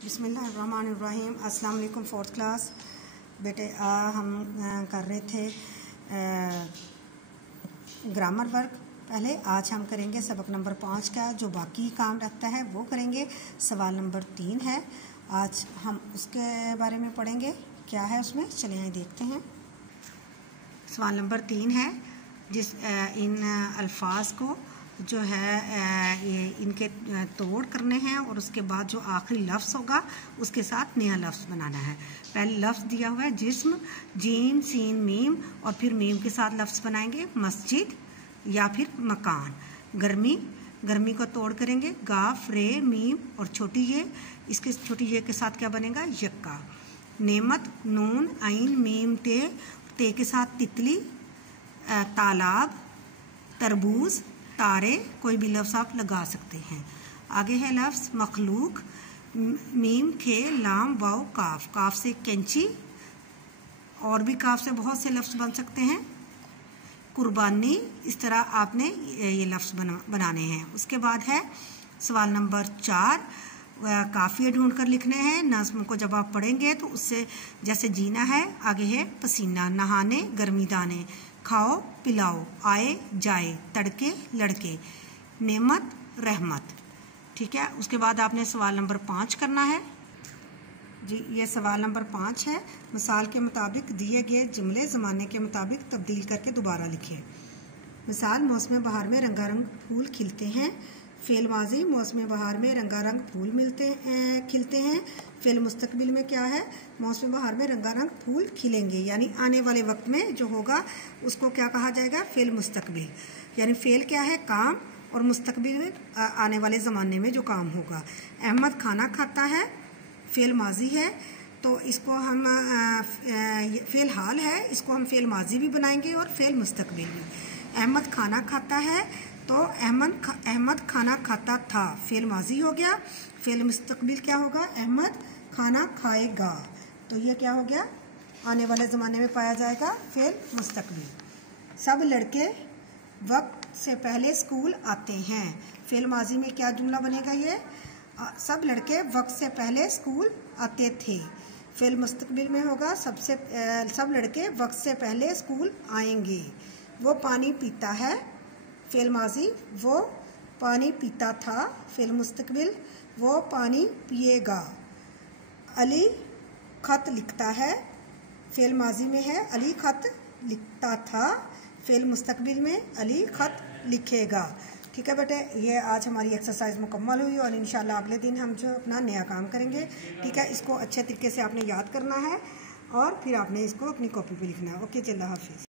बिस्मिल्लाहिर्रहमानिर्रहीम। अस्सलाम वालेकुम फोर्थ क्लास बेटे। हम कर रहे थे ग्रामर वर्क। पहले आज हम करेंगे सबक नंबर 5 का, जो बाकी काम रखता है वो करेंगे। सवाल नंबर 3 है, आज हम उसके बारे में पढ़ेंगे। क्या है उसमें, चलिए आइए देखते हैं। सवाल नंबर 3 है, इन अल्फाज को जो है ये इनके तोड़ करने हैं और उसके बाद जो आखिरी लफ्ज़ होगा उसके साथ नया लफ्ज़ बनाना है। पहले लफ्ज़ दिया हुआ है जिस्म, जीम सीन मीम, और फिर मीम के साथ लफ्ज़ बनाएंगे मस्जिद या फिर मकान। गर्मी, गर्मी को तोड़ करेंगे गाफ रे मीम और छोटी ये, इसके छोटी ये के साथ क्या बनेगा यक्का। नेमत नून आइन मीम ते के साथ तितली, तालाब, तरबूज, तारे, कोई भी लफ्ज़ आप लगा सकते हैं। आगे है लफ्ज़ मखलूक, मीम खे लाम वाव काफ, काफ से कैंची, और भी काफ से बहुत से लफ्ज़ बन सकते हैं। कुर्बानी, इस तरह आपने ये लफ्ज़ बनाने हैं। उसके बाद है सवाल नंबर 4, काफ़िए ढूंढ कर लिखने हैं। नज़्म को जब आप पढ़ेंगे तो उससे जैसे जीना है। आगे है पसीना, नहाने, गर्मी दाने, खाओ पिलाओ, आए जाए, तड़के लड़के, नेमत रहमत। ठीक है, उसके बाद आपने सवाल नंबर 5 करना है जी। ये सवाल नंबर 5 है। मिसाल के मुताबिक दिए गए जुमले ज़माने के मुताबिक तब्दील करके दोबारा लिखिए। मिसाल, मौसम बहार में रंगारंग फूल खिलते हैं। फ़ेल माजी, मौसम बहार में रंगारंग फूल खिलते हैं। फ़ेल मुस्तकबिल में क्या है, मौसम बहार में रंगारंग फूल खिलेंगे, यानी आने वाले वक्त में जो होगा उसको क्या कहा जाएगा, फ़ेल मुस्तकबिल। यानी फ़ेल क्या है, काम, और मुस्तकबिल आने वाले ज़माने में जो काम होगा। अहमद खाना खाता है, फ़ेल माजी है, तो इसको हम फ़ेल हाल है, इसको हम फ़ेल माजी भी बनाएंगे और फ़ेल मुस्तकबिल भी। अहमद खाना खाता है, तो अहमद खाना खाता था, फ़ेल माजी हो गया। फ़ेल मुस्तकबिल क्या होगा, अहमद खाना खाएगा, तो ये क्या हो गया, आने वाले ज़माने में पाया जाएगा फ़ेल मुस्तकबिल। सब लड़के वक्त से पहले स्कूल आते हैं। फ़ेल माजी में क्या जुमला बनेगा, ये सब लड़के वक्त से पहले स्कूल आते थे। फ़ेल मुस्तकबिल में होगा सब लड़के वक्त से पहले स्कूल आएंगे। वो पानी पीता है, फ़ेल माजी वो पानी पीता था। फ़ेल मुस्तकबिल वो पानी पिएगा। अली खत लिखता है, फ़ेल माजी में है अली खत लिखता था। फ़ेल मुस्तकबिल में अली खत लिखेगा। ठीक है बेटे, ये आज हमारी एक्सरसाइज मुकम्मल हुई और इंशाल्लाह अगले दिन हम जो अपना नया काम करेंगे। ठीक है, इसको अच्छे तरीके से आपने याद करना है और फिर आपने इसको अपनी कॉपी पे लिखना है। ओके, अल्लाह हाफिज़।